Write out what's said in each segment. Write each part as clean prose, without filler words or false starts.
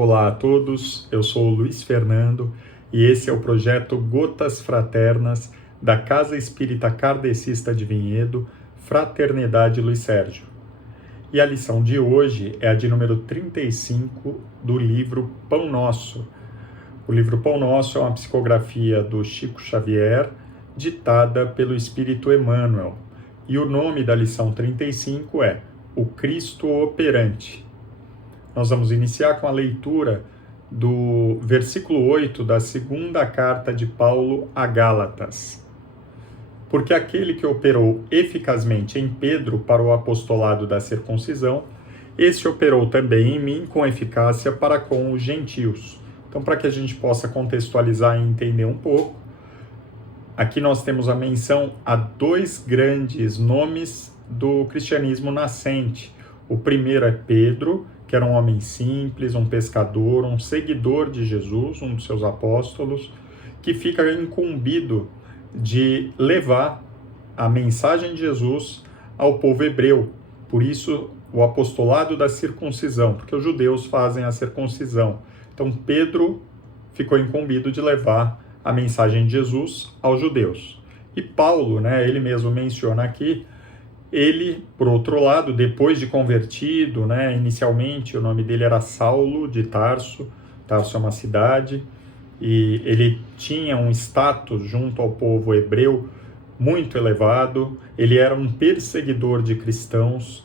Olá a todos, eu sou o Luiz Fernando e esse é o projeto Gotas Fraternas da Casa Espírita Kardecista de Vinhedo, Fraternidade Luiz Sérgio. E a lição de hoje é a de número 35 do livro Pão Nosso. O livro Pão Nosso é uma psicografia do Chico Xavier, ditada pelo Espírito Emmanuel. E o nome da lição 35 é O Cristo Operante. Nós vamos iniciar com a leitura do versículo 8 da segunda carta de Paulo a Gálatas. Porque aquele que operou eficazmente em Pedro para o apostolado da circuncisão, esse operou também em mim com eficácia para com os gentios. Então, para que a gente possa contextualizar e entender um pouco, aqui nós temos a menção a dois grandes nomes do cristianismo nascente. O primeiro é Pedro, que era um homem simples, um pescador, um seguidor de Jesus, um dos seus apóstolos, que fica incumbido de levar a mensagem de Jesus ao povo hebreu. Por isso, o apostolado da circuncisão, porque os judeus fazem a circuncisão. Então, Pedro ficou incumbido de levar a mensagem de Jesus aos judeus. E Paulo, ele mesmo menciona aqui, ele, por outro lado, depois de convertido, inicialmente o nome dele era Saulo de Tarso. Tarso é uma cidade, e ele tinha um status junto ao povo hebreu muito elevado. Ele era um perseguidor de cristãos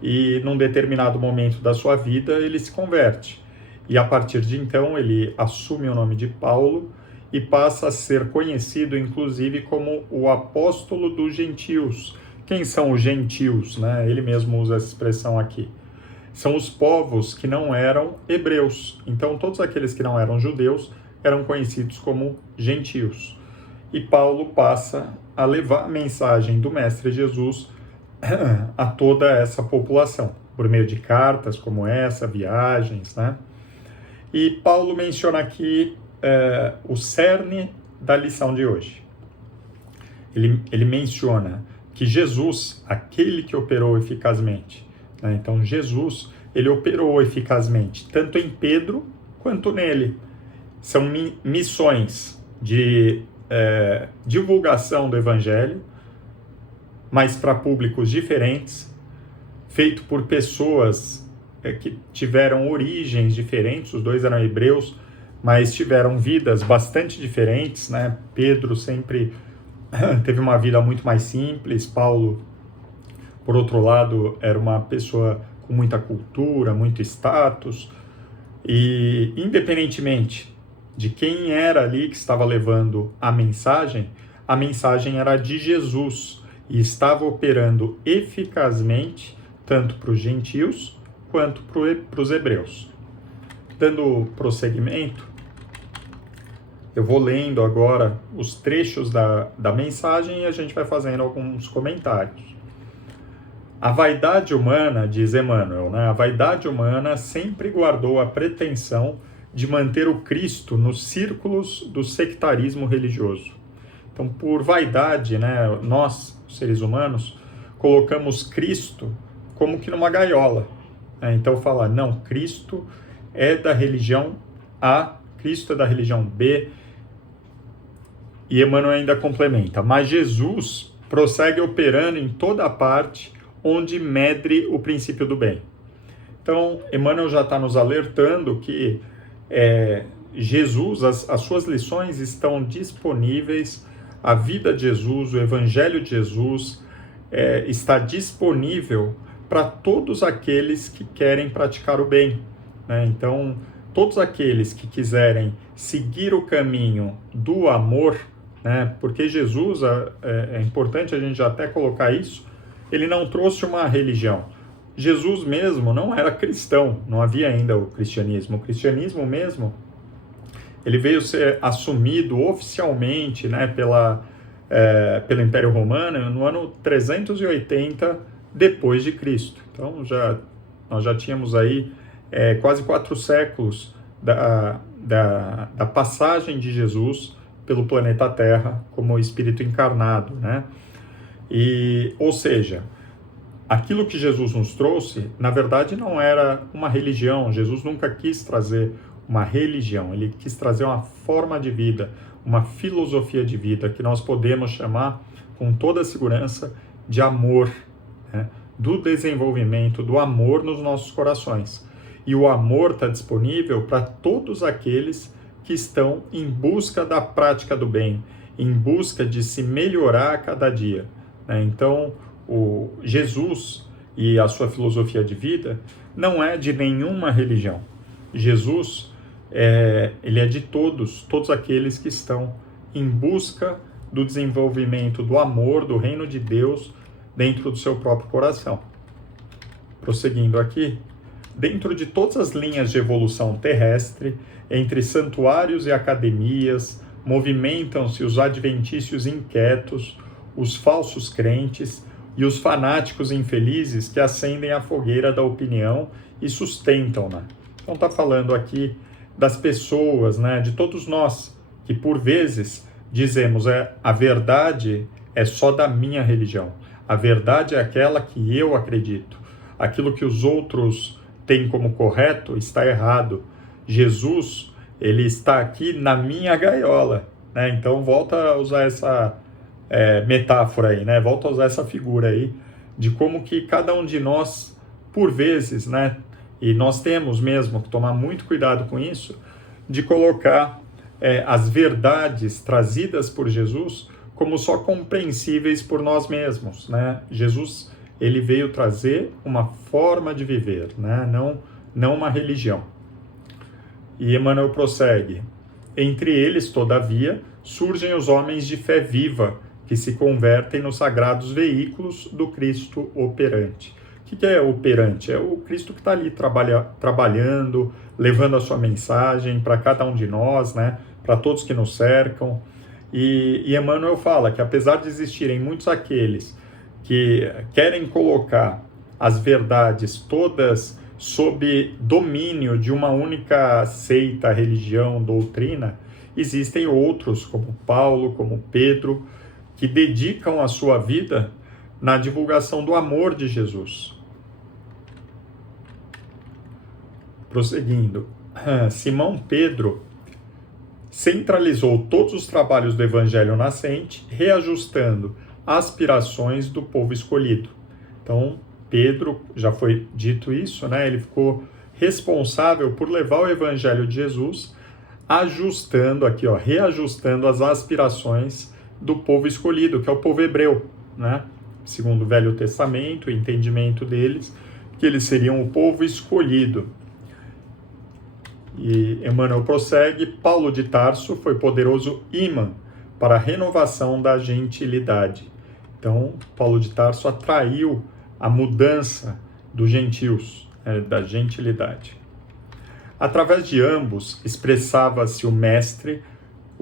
e, num determinado momento da sua vida, ele se converte. E, a partir de então, ele assume o nome de Paulo e passa a ser conhecido, inclusive, como o apóstolo dos gentios. Quem são os gentios? Ele mesmo usa essa expressão aqui. São os povos que não eram hebreus. Então, todos aqueles que não eram judeus eram conhecidos como gentios. E Paulo passa a levar a mensagem do Mestre Jesus a toda essa população, por meio de cartas como essa, viagens. E Paulo menciona aqui o cerne da lição de hoje. Ele menciona que Jesus, aquele que operou eficazmente, então Jesus, ele operou eficazmente, tanto em Pedro quanto nele. São missões de divulgação do Evangelho, mas para públicos diferentes, feito por pessoas que tiveram origens diferentes. Os dois eram hebreus, mas tiveram vidas bastante diferentes. Pedro sempre teve uma vida muito mais simples. Paulo, por outro lado, era uma pessoa com muita cultura, muito status. E, independentemente de quem era ali que estava levando a mensagem era de Jesus e estava operando eficazmente tanto para os gentios quanto para os hebreus. Dando prosseguimento, eu vou lendo agora os trechos da mensagem e a gente vai fazendo alguns comentários. A vaidade humana, diz Emmanuel, a vaidade humana sempre guardou a pretensão de manter o Cristo nos círculos do sectarismo religioso. Então, por vaidade, nós, seres humanos, colocamos Cristo como que numa gaiola. Então, falar, não, Cristo é da religião A, Cristo é da religião B, e Emmanuel ainda complementa, mas Jesus prossegue operando em toda parte onde medre o princípio do bem. Então, Emmanuel já está nos alertando que Jesus, as suas lições estão disponíveis, a vida de Jesus, o Evangelho de Jesus está disponível para todos aqueles que querem praticar o bem. Então, todos aqueles que quiserem seguir o caminho do amor, porque Jesus, é importante a gente já até colocar isso, ele não trouxe uma religião. Jesus mesmo não era cristão, não havia ainda o cristianismo. O cristianismo mesmo, ele veio ser assumido oficialmente pelo Império Romano no ano 380 depois de Cristo. Então, nós já tínhamos aí quase 4 séculos da passagem de Jesus pelo planeta Terra como Espírito encarnado. Ou seja, aquilo que Jesus nos trouxe, na verdade, não era uma religião. Jesus nunca quis trazer uma religião, ele quis trazer uma forma de vida, uma filosofia de vida, que nós podemos chamar com toda segurança de amor, né? Do desenvolvimento do amor nos nossos corações. E o amor está disponível para todos aqueles que estão em busca da prática do bem, em busca de se melhorar a cada dia, né? Então, o Jesus e a sua filosofia de vida não é de nenhuma religião. Jesus, ele é de todos aqueles que estão em busca do desenvolvimento do amor, do reino de Deus dentro do seu próprio coração. Prosseguindo aqui, dentro de todas as linhas de evolução terrestre, entre santuários e academias, movimentam-se os adventícios inquietos, os falsos crentes e os fanáticos infelizes que acendem a fogueira da opinião e sustentam-na. Então está falando aqui das pessoas, né, de todos nós, que por vezes dizemos, a verdade é só da minha religião, a verdade é aquela que eu acredito, aquilo que os outros têm como correto está errado. Jesus, ele está aqui na minha gaiola, né? Então volta a usar essa metáfora aí, né? Volta a usar essa figura aí de como que cada um de nós, por vezes, né? E nós temos mesmo que tomar muito cuidado com isso, de colocar as verdades trazidas por Jesus como só compreensíveis por nós mesmos, né? Jesus, ele veio trazer uma forma de viver, né? Não uma religião. E Emmanuel prossegue: entre eles, todavia, surgem os homens de fé viva, que se convertem nos sagrados veículos do Cristo operante. O que é operante? É o Cristo que está ali trabalhando, levando a sua mensagem para cada um de nós, né? Para todos que nos cercam. E Emmanuel fala que apesar de existirem muitos aqueles que querem colocar as verdades todas sob domínio de uma única seita, religião, doutrina, existem outros, como Paulo, como Pedro, que dedicam a sua vida na divulgação do amor de Jesus. Prosseguindo, Simão Pedro centralizou todos os trabalhos do Evangelho nascente, reajustando aspirações do povo escolhido. Então, Pedro, já foi dito isso, né? Ele ficou responsável por levar o Evangelho de Jesus, ajustando aqui, reajustando as aspirações do povo escolhido, que é o povo hebreu, né? Segundo o Velho Testamento, o entendimento deles, que eles seriam o povo escolhido. E Emmanuel prossegue: Paulo de Tarso foi poderoso imã para a renovação da gentilidade. Então, Paulo de Tarso atraiu a mudança dos gentios, da gentilidade. Através de ambos, expressava-se o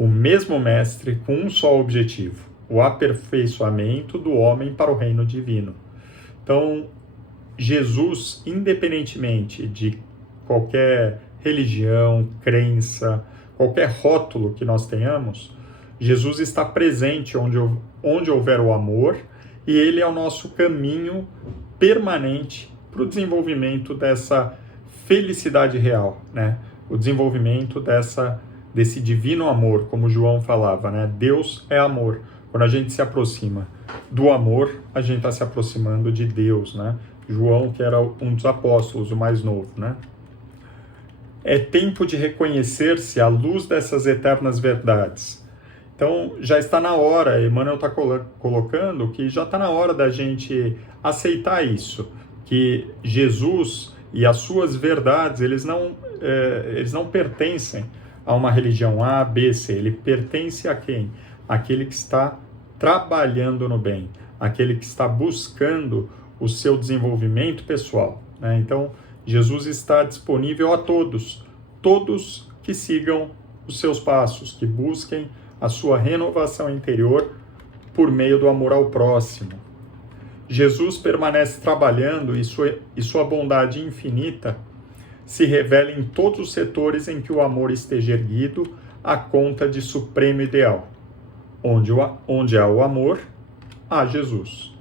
mesmo mestre, com um só objetivo: o aperfeiçoamento do homem para o reino divino. Então, Jesus, independentemente de qualquer religião, crença, qualquer rótulo que nós tenhamos, Jesus está presente onde houver o amor, e ele é o nosso caminho permanente para o desenvolvimento dessa felicidade real, né? O desenvolvimento desse divino amor, como João falava, né? Deus é amor. Quando a gente se aproxima do amor, a gente está se aproximando de Deus, né? João, que era um dos apóstolos, o mais novo, né? É tempo de reconhecer-se à luz dessas eternas verdades. Então, já está na hora, Emmanuel está colocando que já está na hora da gente aceitar isso, que Jesus e as suas verdades, eles não pertencem a uma religião A, B, C. Ele pertence a quem? Aquele que está trabalhando no bem, aquele que está buscando o seu desenvolvimento pessoal, né? Então, Jesus está disponível a todos que sigam os seus passos, que busquem a sua renovação interior por meio do amor ao próximo. Jesus permanece trabalhando e sua bondade infinita se revela em todos os setores em que o amor esteja erguido à conta de supremo ideal. Onde há o amor, há Jesus.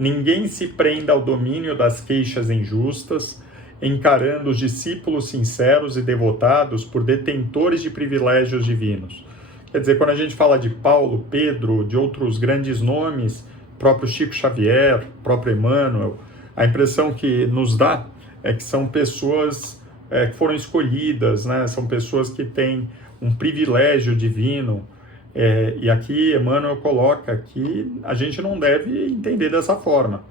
ninguém se prenda ao domínio das queixas injustas, encarando os discípulos sinceros e devotados por detentores de privilégios divinos. Quer dizer, quando a gente fala de Paulo, Pedro, de outros grandes nomes, próprio Chico Xavier, próprio Emmanuel, a impressão que nos dá é que são pessoas que foram escolhidas, né? São pessoas que têm um privilégio divino. E aqui Emmanuel coloca que a gente não deve entender dessa forma.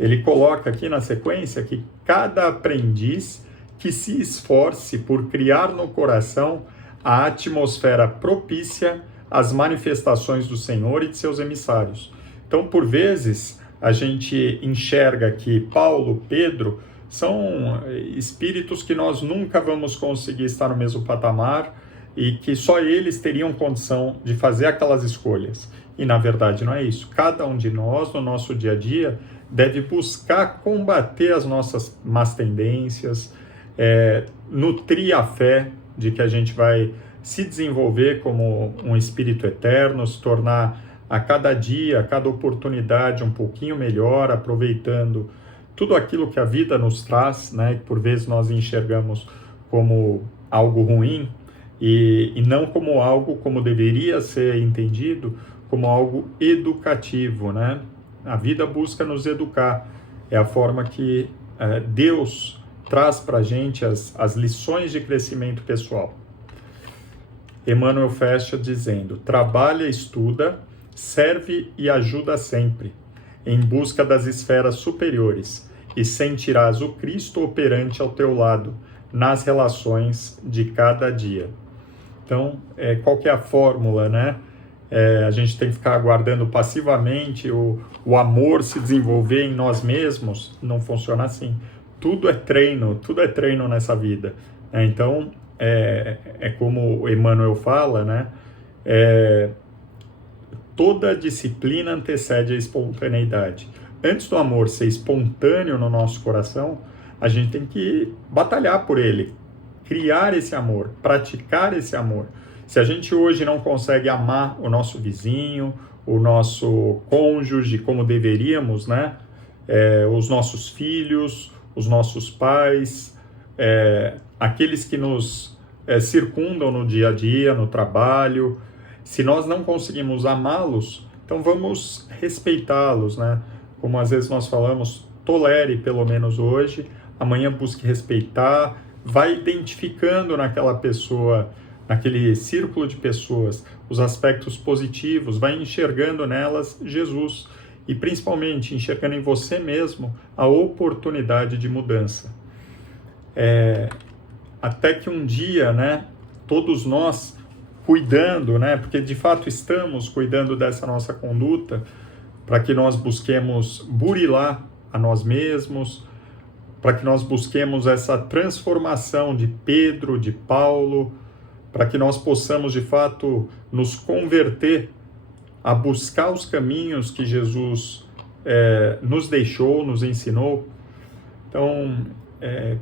Ele coloca aqui na sequência que cada aprendiz que se esforce por criar no coração a atmosfera propícia às manifestações do Senhor e de seus emissários. Então, por vezes, a gente enxerga que Paulo, Pedro, são espíritos que nós nunca vamos conseguir estar no mesmo patamar e que só eles teriam condição de fazer aquelas escolhas. E, na verdade, não é isso. Cada um de nós, no nosso dia a dia, deve buscar combater as nossas más tendências, nutrir a fé de que a gente vai se desenvolver como um espírito eterno, se tornar a cada dia, a cada oportunidade um pouquinho melhor, aproveitando tudo aquilo que a vida nos traz, né, que por vezes nós enxergamos como algo ruim, e não como algo como deveria ser entendido, como algo educativo, né? A vida busca nos educar, é a forma que Deus traz para a gente as lições de crescimento pessoal. Emmanuel fecha dizendo: trabalha, estuda, serve e ajuda sempre, em busca das esferas superiores, e sentirás o Cristo operante ao teu lado, nas relações de cada dia. Então, qual que é a fórmula, né? A gente tem que ficar aguardando passivamente o amor se desenvolver em nós mesmos? Não funciona assim. Tudo é treino nessa vida. Então, como o Emmanuel fala, né? Toda disciplina antecede a espontaneidade. Antes do amor ser espontâneo no nosso coração, a gente tem que batalhar por ele, criar esse amor, praticar esse amor. Se a gente hoje não consegue amar o nosso vizinho, o nosso cônjuge como deveríamos, né? Os nossos filhos, os nossos pais, aqueles que nos circundam no dia a dia, no trabalho, se nós não conseguimos amá-los, então vamos respeitá-los, né? Como às vezes nós falamos, tolere pelo menos hoje, amanhã busque respeitar, vai identificando naquela pessoa, naquele círculo de pessoas, os aspectos positivos, vai enxergando nelas Jesus e principalmente enxergando em você mesmo a oportunidade de mudança. Até que um dia, né, todos nós cuidando, né, porque de fato estamos cuidando dessa nossa conduta, para que nós busquemos burilar a nós mesmos, para que nós busquemos essa transformação de Pedro, de Paulo, para que nós possamos de fato nos converter a buscar os caminhos que Jesus nos deixou, nos ensinou. Então,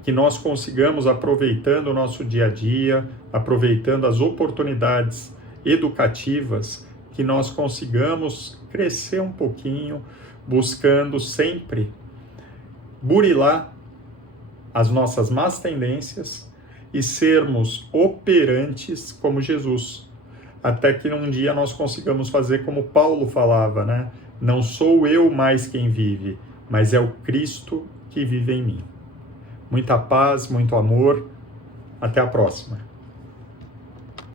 que nós consigamos, aproveitando o nosso dia a dia, aproveitando as oportunidades educativas, que nós consigamos crescer um pouquinho, buscando sempre burilar as nossas más tendências e sermos operantes como Jesus, até que um dia nós consigamos fazer como Paulo falava, né? Não sou eu mais quem vive, mas é o Cristo que vive em mim. Muita paz, muito amor. Até a próxima.